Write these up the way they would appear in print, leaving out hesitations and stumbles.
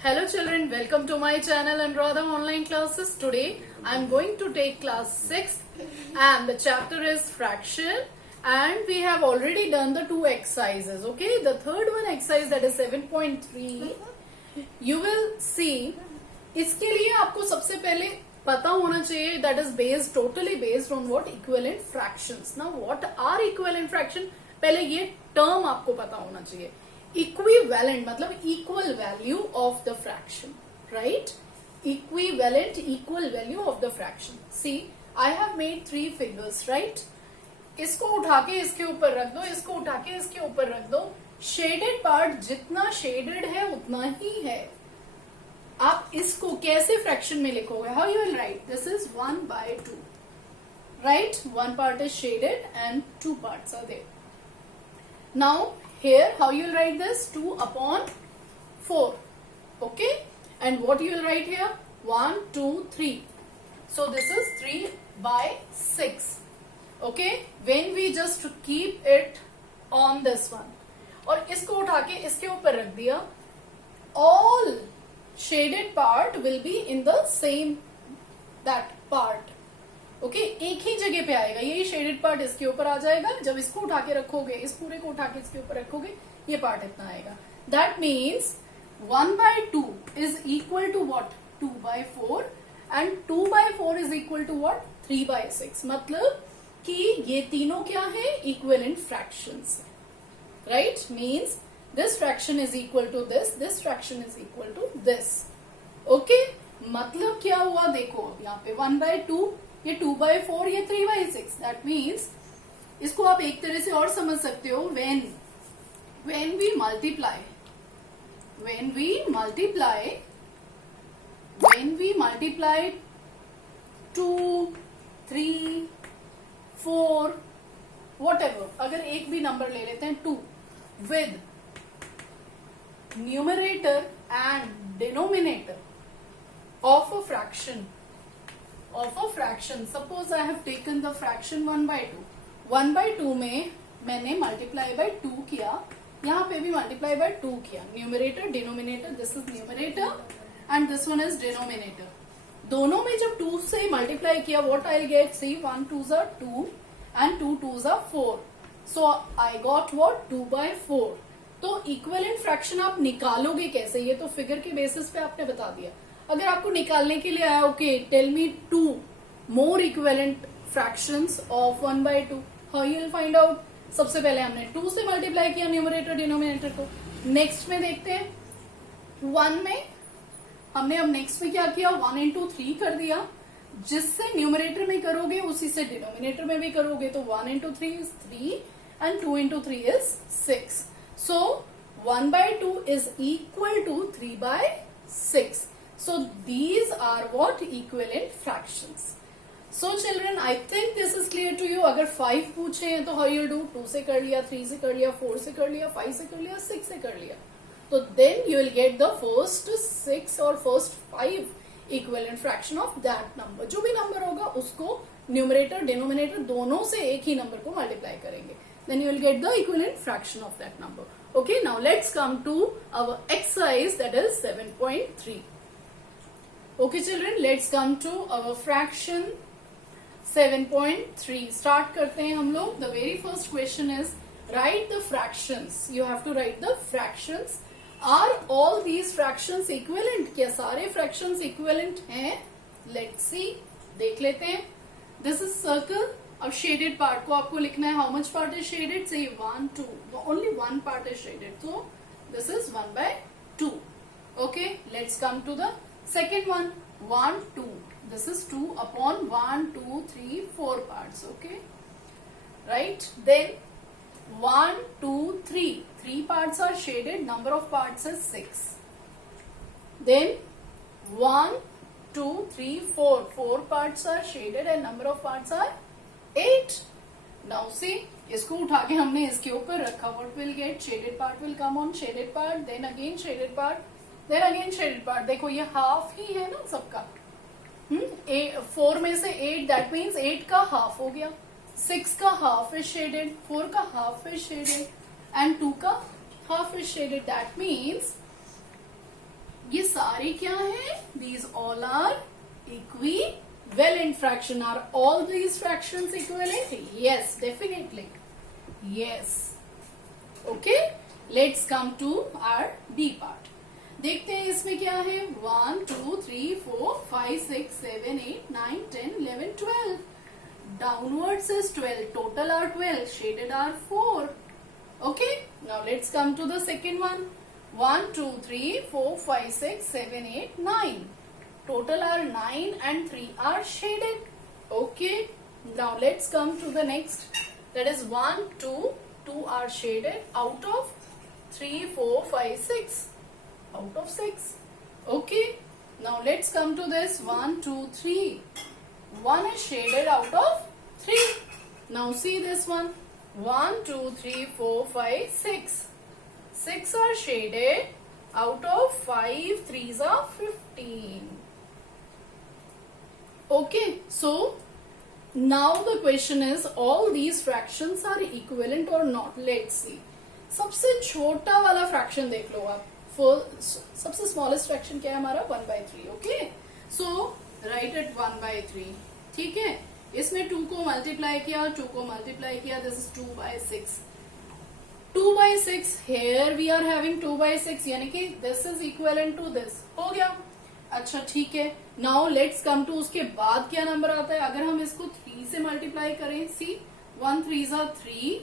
Hello children, welcome to my channel Anuradha Online Classes. Today I am going to take class 6 and the chapter is fraction and we have already done the two exercises. Okay, the third one exercise that is 7.3 you will see. इसके लिए आपको सबसे पहले पता होना चाहिए that is based totally based on what equivalent fractions. Now what are equivalent fraction? पहले ये term आपको पता होना चाहिए. Equivalent मतलब equal value of the fraction, right? Equivalent, equal value of the fraction. See, I have made three figures, right? इसको उठा के इसके ऊपर रख दो, इसको उठा के इसके ऊपर रख दो. शेडेड पार्ट जितना शेडेड है उतना ही है. आप इसको कैसे फ्रैक्शन में लिखोगे? How you will write? This is 1/2, right? One part is shaded and two parts are there. Now here how you will write this? 2/4. Okay, and what you will write here? 1 2 3. So this is 3/6. Okay, when we just keep it on this one और इसको उठा के इसके ऊपर रख दिया, all shaded part will be in the same that part. Okay एक ही जगह पे आएगा. यही शेडेड पार्ट इसके ऊपर आ जाएगा. जब इसको उठा के रखोगे, इस पूरे को उठा के इसके ऊपर रखोगे, ये पार्ट इतना आएगा. That means 1/2 is equal to what? 2/4 and 2/4 is equal to what? 3/6. मतलब कि ये तीनों क्या है? Equivalent fractions. Right? Means this fraction is equal to this fraction is equal to this. Okay, मतलब क्या हुआ? देखो अब यहाँ पे 1/2, ये 2/4, ये 3/6. दैट मीन्स इसको आप एक तरह से और समझ सकते हो. when we multiply 2, 3, 4 whatever, अगर एक भी नंबर ले लेते हैं 2 with numerator and denominator of a fraction. Suppose I have taken the fraction 1/2. 1/2 में मैंने multiply by 2 किया, यहाँ पे भी multiply by 2 किया. Numerator, denominator, this is numerator and this one is denominator. दोनों में जब 2 से multiply किया, what I'll get? See, 1 2s are 2 and 2 2s are 4. So I got what? 2/4. तो इक्विवेलेंट फ्रैक्शन आप निकालोगे कैसे? ये तो फिगर के बेसिस पे आपने बता दिया. अगर आपको निकालने के लिए आया, okay tell me 2 more equivalent fractions of 1/2. How you will find out? सबसे पहले हमने 2 से मल्टीप्लाई किया न्यूमरेटर डिनोमिनेटर को. नेक्स्ट में देखते हैं 1 में हमने अब नेक्स्ट में क्या किया? 1 into 3 कर दिया. जिससे न्यूमरेटर में करोगे उसी से डिनोमिनेटर में भी करोगे. तो 1 into 3 is 3 and 2 into 3 is 6. So 1/2 is equal to 3/6. So these are what? Equivalent fractions. So children, I think this is clear to you. अगर 5 पूछे हैं तो how you do? 2 से कर लिया, 3 से कर लिया, 4 से कर लिया, 5 से कर लिया, 6 से कर लिया. तो then you will get the first 6 or first 5 equivalent fraction of that number. जो भी नंबर होगा उसको न्यूमरेटर डिनोमिनेटर दोनों से एक ही नंबर को मल्टीप्लाई करेंगे. Then you will get the equivalent fraction of that number. Okay, now let's come to our exercise that is 7.3. Okay children, let's come to our fraction 7.3. Start करते हैं हम लोग. The very first question is write the fractions. You have to write the fractions. Are all these fractions equivalent? क्या सारे fractions equivalent हैं? Let's see. देख लेते हैं. This is circle. अब shaded part को आपको लिखना है. How much part is shaded? Say 1 2. Only one part is shaded. So this is 1/2. Okay. Let's come to the second one. 1 2. This is 2/1 2 3 4 parts. Okay, right? Then 1 2 3. 3 parts are shaded. Number of parts is 6. Then 1 2 3 4. 4 parts are shaded and number of parts are 8. Now see, इसको उठा के हमने इसके ऊपर रखा. What will get? Shaded part will come on shaded part. Then again shaded part. Then again shaded part. देखो ये half ही है ना सबका. 4 में से 8, दैट मीन्स 8 का हाफ हो गया. 6 का हाफ इज शेडेड, 4 का हाफ इज शेडेड एंड 2 का half is shaded. That means ये सारी क्या है? These all are equivalent fraction. Are all these fractions equivalent? Yes, definitely. Yes. Okay. Let's come to our B part. देखते हैं इसमें क्या है. 1 2 3 4 5 6 7 8 9 10 11 12. Downwards is 12. Total are 12. Shaded are 4. Okay. Now let's come to the second one. 1 2 3 4 5 6 7 8 9. Total are 9 and 3 are shaded. Okay. Now let's come to the next. That is 1 2. 2 are shaded out of 3 4 5 6. Out of 6. Okay. Now let's come to this 1 2 3. 1 is shaded out of 3. Now see this one. 1 2 3 4 5 6. 6 are shaded out of 5. 3s are 15. Okay. So now the question is, all these fractions are equivalent or not? Let's see. सबसे छोटा वाला fraction देख लो आप. सबसे smallest fraction क्या है हमारा? 1/3. Okay. सो right eight 1/3. ठीक है. इसमें 2 को मल्टीप्लाई किया, 2 को मल्टीप्लाई किया. This is 2/6. 2/6. Here we are having 2/6, यानी कि this is equivalent to this. हो गया. अच्छा ठीक है. नाउ लेट्स कम टू उसके बाद क्या नंबर आता है. अगर हम इसको 3 से मल्टीप्लाई करें, सी 1 3s are 3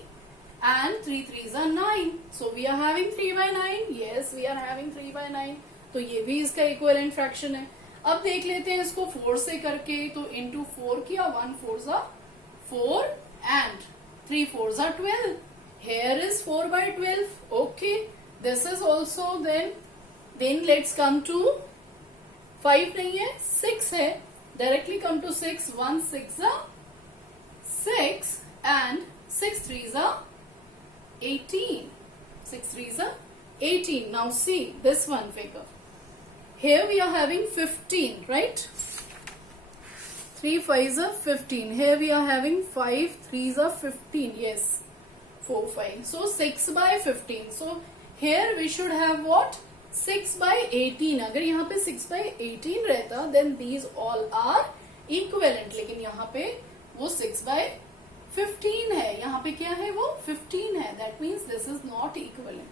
and 3 3s are 9. So we are having 3/9. Yes, we are having 3/9. तो ये भी इसका इक्विवेलेंट फ्रैक्शन है. अब देख लेते हैं इसको 4 से करके. तो इंटू 4 किया. 1 4s are 4 and 3 4s are 12. Here is 4/12. Okay. This is also then let's come to 5 नहीं है, 6 है. Directly come to 6. 1 6s are 6 and 6 3s are 18. 6 3s are 18. Now see this one figure. Here we are having 15, right? 3 5s are 15. Here we are having 5 3s are 15. Yes. 4 5. So 6/15. So here we should have what? 6/18. अगर यहाँ पे 6/18 रहता, then these all are equivalent. लेकिन यहाँ पे वो 6/15 है. यहाँ पे क्या है? वो 15 है. That means this is not equivalent.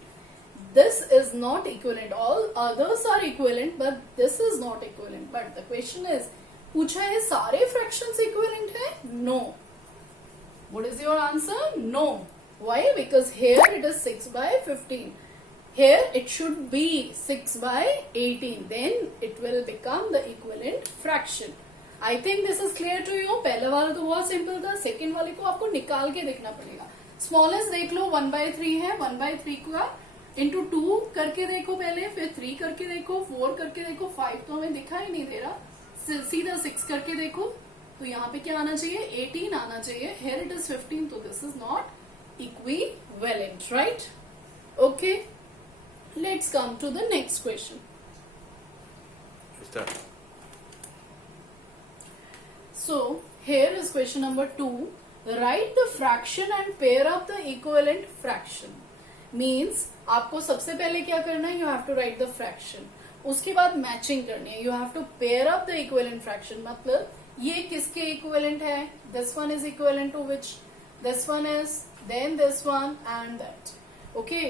This is not equivalent. All others are equivalent, but this is not equivalent. But the question is, पूछा है सारे fractions equivalent है? No. What is your answer? No. Why? Because here it is 6/15. Here it should be 6/18. Then it will become the equivalent fraction. I think this is clear to you. पहले वाला तो बहुत simple था. Second वाले को आपको निकाल के देखना पड़ेगा. स्मॉलेस्ट देख लो 1/3 है. 1/3 का इंटू 2 करके देखो पहले, फिर 3 करके देखो, 4 करके देखो, 5 तो हमें दिखाई नहीं दे रहा. सीधा 6 करके देखो. तो यहाँ पे क्या आना चाहिए? 18 आना चाहिए. Here it is 15. तो this is not equivalent, right? Okay. Let's come to the next question. Start. So here is question number 2. Write the fraction and pair up the equivalent fraction. Means आपको सबसे पहले क्या करना है? You have to write the fraction. उसके बाद matching करनी है. You have to pair up the equivalent fraction. मतलब ये किसके equivalent है? This one is equivalent to which? This one is, then this one and that. Okay.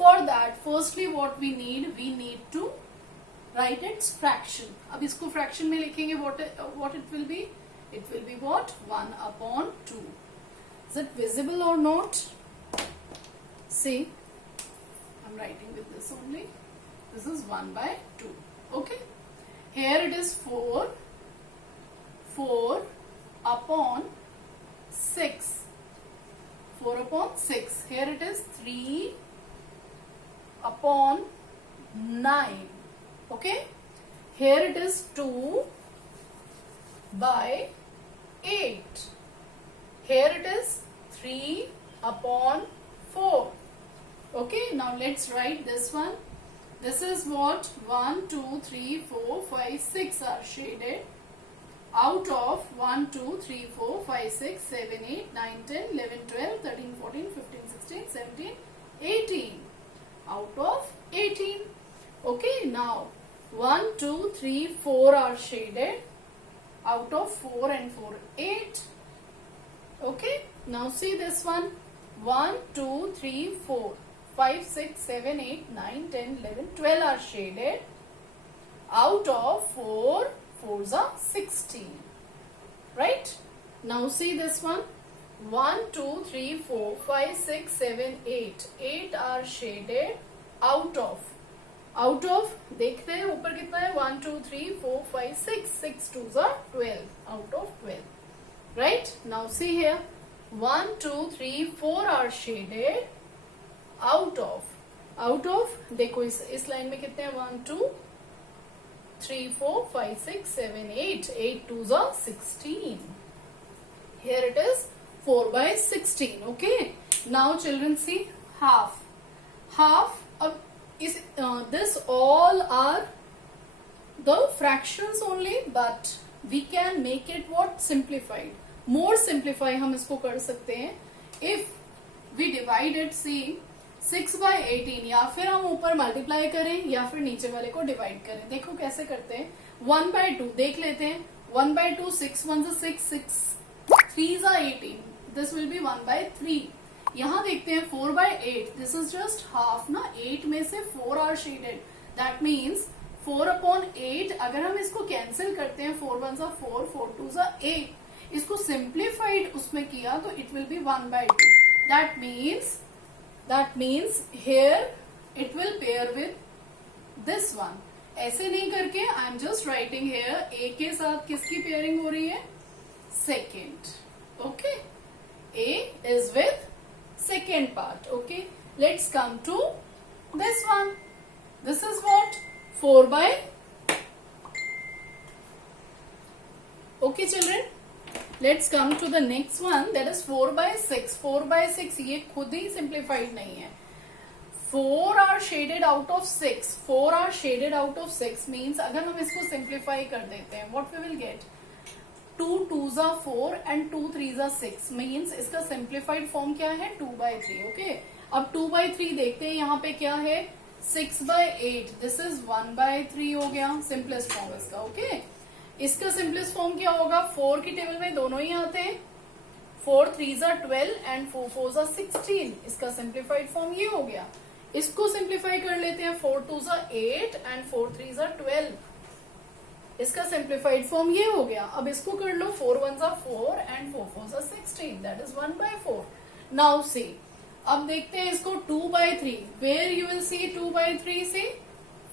For that, firstly what we need to write its fraction. अब इसको fraction में लिखेंगे. What it will be? It will be what? 1/2. Is it visible or not? See, I'm writing with this only. This is 1/2. Okay. Here it is 4 upon 6. 4 upon 6. Here it is 3 upon 9. Okay. Here it is 2/8. Here it is 3 upon 4. Okay. Now let's write this one. This is what? 1 2 3 4 5 6 are shaded. Out of 1 2 3 4 5 6 7 8 9 10 11 12 13 14 15 16 17 18. Out of 18. Okay. Now 1, 2, 3, 4 are shaded. Out of 4 and 4, 8. Okay, now see this one. 1, 2, 3, 4, 5, 6, 7, 8, 9, 10, 11, 12 are shaded. Out of 4, 4s are 16. Right? Now see this one. 1, 2, 3, 4, 5, 6, 7, 8. 8 are shaded. Out of देखते हैं ऊपर कितना है 1, 2, 3, 4, 5, 6. 6 2s are 12. Out of 12. Right? Now see here. 1, 2, 3, 4 are shaded. Out of देखो इस line में कितने हैं 1, 2, 3, 4, 5, 6, 7, 8. 8 2s are 16. Here it is 4 by 16. Okay. Now children see half. Ab this all are the fractions only, but we can make it what? Simplified. More simplify हम इसको कर सकते हैं. If we divide it, see 6 by 18, या फिर हम ऊपर multiply करें या फिर नीचे वाले को डिवाइड करें. देखो कैसे करते हैं. 1 by 2 देख लेते हैं. 1 by 2, 6 1s are 6, 6 3s are 18. This will be 1 by 3. यहाँ देखते हैं 4 by 8. This is just half ना. 8 में से 4 are shaded. That means 4 upon 8. अगर हम इसको कैंसिल करते हैं 4 1s are 4, 4 2s are 8. इसको सिंप्लीफाइड उसमें किया तो it will be 1 by 2. That means here it will pair with this one. ऐसे नहीं करके I am just writing here A के साथ किसकी पेयरिंग हो रही है? Second. Okay. A is with second part. Okay. Let's come to this one. This is what? 4 by. Okay children. Let's come to the next one. That is 4 by 6. 4 by 6 ये खुद ही simplified नहीं है. 4 are shaded out of 6. 4 are shaded out of 6 means अगर हम इसको simplify कर देते हैं what we will get? 2 2s are 4 and 2 3s are 6 means इसका simplified form क्या है? 2 by 3. Okay. अब 2 by 3 देखते हैं यहाँ पे क्या है? 6 by 8. This is 1 by 3 हो गया simplest form इसका. Okay. इसका simplest form क्या होगा? 4 की टेबल में दोनों ही आते हैं. 4 3s are 12 and 4 4s are 16. इसका simplified form ये हो गया. इसको simplify कर लेते हैं. 4 2s are 8 and 4 3s are 12. इसका simplified form ये हो गया. अब इसको कर लो. 4 1s are 4 and 4 4s are 16. That is 1 by 4. Now see. अब देखते हैं इसको 2 by 3. Where you will see 2 by 3? See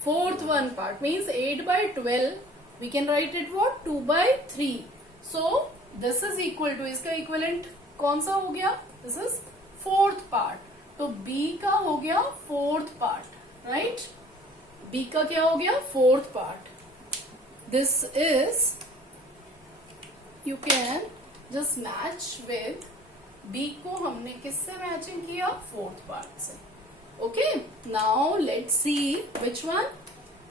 fourth one part means 8 by 12. We can write it what? 2 by 3. So this is equal to इसका equivalent कौन सा हो गया? This is fourth part. तो B का हो गया fourth part, right? B का क्या हो गया? Fourth part. This is you can just match with B को हमने किससे मैचिंग किया? Fourth part से. Okay. Now let's see which one?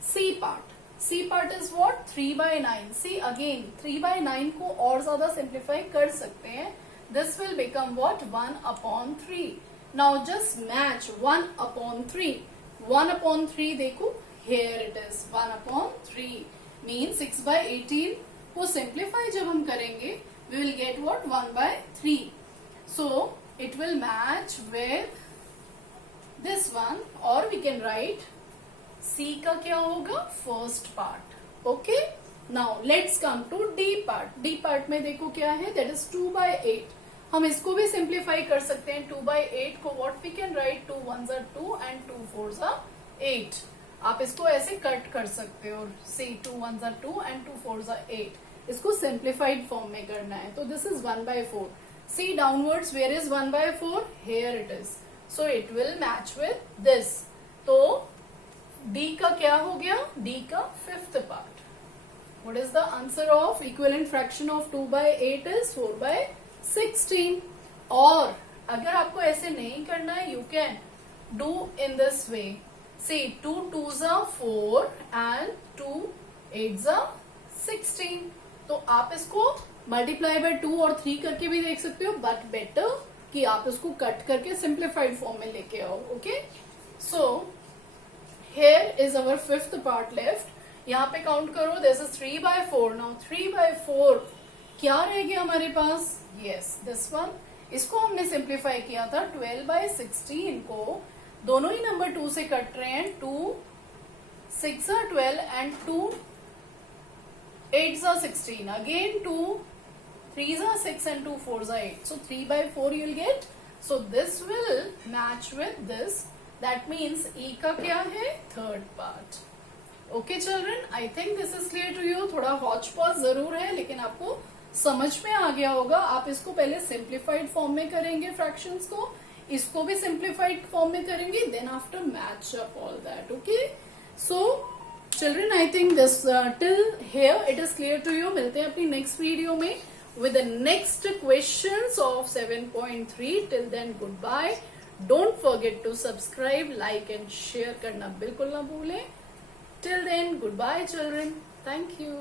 C part. C part is what? 3 by 9. See again 3 by 9 को और ज्यादा simplify कर सकते हैं. This will become what? 1 upon 3. Now just match 1 upon 3. 1 upon 3 देखो. Here it is 1 upon 3 means 6 by 18 को simplify जब हम करेंगे we will get what? 1 by 3. So it will match with this one or we can write C का क्या होगा? First part. Okay. Now let's come to D part. D part में देखो क्या है? That is 2 by 8. हम इसको भी simplify कर सकते हैं. 2 by 8 को what we can write? 2 1s are 2 and 2 4s are 8. आप इसको ऐसे कट कर सकते हो. See 2 1s are 2 and 2 4s are 8. इसको simplified form में करना है. तो this is 1 by 4. See downwards where is 1 by 4? Here it is. So it will match with this. तो D का क्या हो गया? D का fifth part. What is the answer of equivalent fraction of 2 by 8 is 4 by 16. और अगर आपको ऐसे नहीं करना है you can do in this way. See 2 2s are 4 and 2 8s are 16. तो आप इसको multiply by 2 और 3 करके भी देख सकते हो but better कि आप इसको कट करके simplified form में लेके आओ. Okay. So here is our fifth part left. यहाँ पे काउंट करो, दिस इज 3/4. नाउ 3/4 क्या रह गया हमारे पास? Yes, this one. इसको हमने सिंप्लीफाई किया था. 12/16 को दोनों ही नंबर 2 से कट रहे हैं. 2 6 are 12 and 2 8s are 16. Again 2 3s are 6 and 2 4s are 8. So 3/4 you'll get. So this will match with this. That means E का क्या है? Third part. Okay children, I think this is clear to you. थोड़ा hotchpotch जरूर है लेकिन आपको समझ में आ गया होगा. आप इसको पहले सिंप्लीफाइड फॉर्म में करेंगे फ्रैक्शंस को, इसको भी सिंप्लीफाइड फॉर्म में करेंगे, then after match up all that. Okay, so children I think this till here it is clear to you. मिलते हैं अपनी नेक्स्ट वीडियो में with the next questions of 7.3. Till then, goodbye. Don't forget to subscribe, like and share करना बिल्कुल ना भूलें. Till then, goodbye children. Thank you.